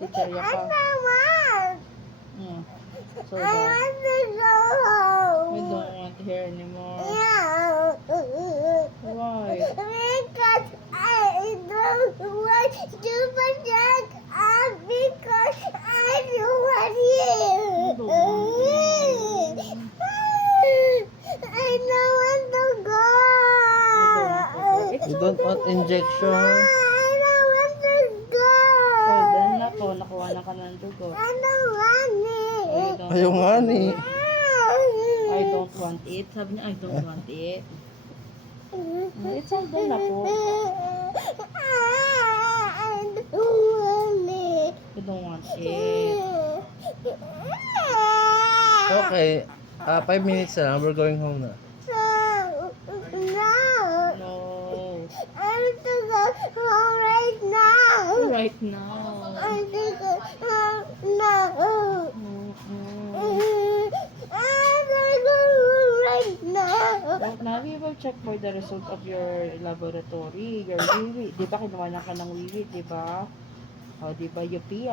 Chichirya ka. So I that want to go home. you don't want to hear anymore. Yeah. Why? Because I don't want to project because I don't want You don't want you. to. I don't want to go. You don't want to go. It's You don't want okay. injection? I don't want to go. Oh, then nako, nakuha na ka ng dugo. I don't want Oh, you it. don't Ayaw want nga to. ni. I don't want it. Sabi niya, I don't want it. It's all done na po. I don't want it. You don't want it. Okay. 5 minutes na lang. We're going home na. No. No. I want to go home right now. Right now. I want to go home now. Mm-mm. I want to go home right now. So, now we will check for the result of your laboratory. Your wiwi. Di ba kinuha na ka ng wiwi, di ba? O, di ba? You pee on